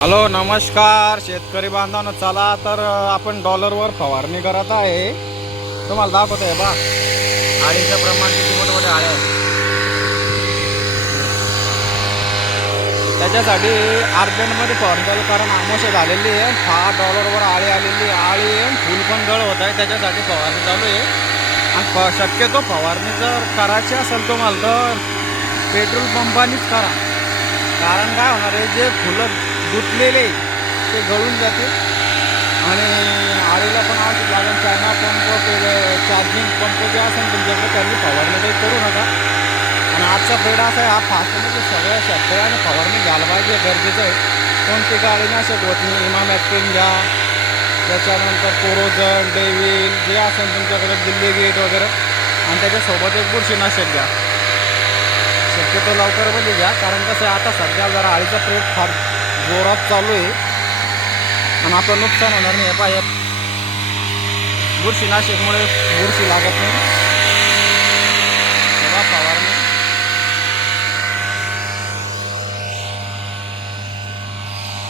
Hello नमस्कार. शेतकरी बांधवांनो चला तर आपण डॉलरवर फवारणी करत आहे. तुम्हाला दाखवत आहे बा. आळीचं प्रमाण किती मोठे मोठे आळे त्याच्यासाठी अर्जंटमध्ये फवारणी चालू कारण आमोशा झालेली आहे. हा डॉलरवर आळी आलेली आहे. आळी आहे. फुल पण गळ होत आहे. त्याच्यासाठी फवारणी चालू आहे. आणि फ शक्यतो फवारणी जर करायची असेल तुम्हाला तर पेट्रोल पंपानीच करा. कारण काय होणार आहे? जे फुलं गुंतलेले ते गळून जाते. आणि आळीला पण औषध लागेल. चायना पंप ते चार्जिंग पंप जे असेल तुमच्याकडे त्यांनी फवारणी काही करू नका. आणि आजचा पेढा असा आहे हा फास्टमध्ये सगळ्या शेतकऱ्याने फवारणी घ्यायला पाहिजे गरजेचं आहे. कोणती गाडीनाशक होत नाही इमामॅक्टिन घ्या. त्याच्यानंतर कोरोजन डेविल जे असेल तुमच्याकडे दिल्ली गेट वगैरे. आणि त्याच्यासोबत एक बुरशीनाशक घ्या. शक्यतो लवकरमध्ये म्हणजे घ्या कारण कसं आहे आता सध्या जरा आळीचा प्रेट फार जोरात चालू आहे. आणि आपलं नुकसान होणार नाही. पाहिजे बुरशीनाशकमुळे बुरशी लागत नाही.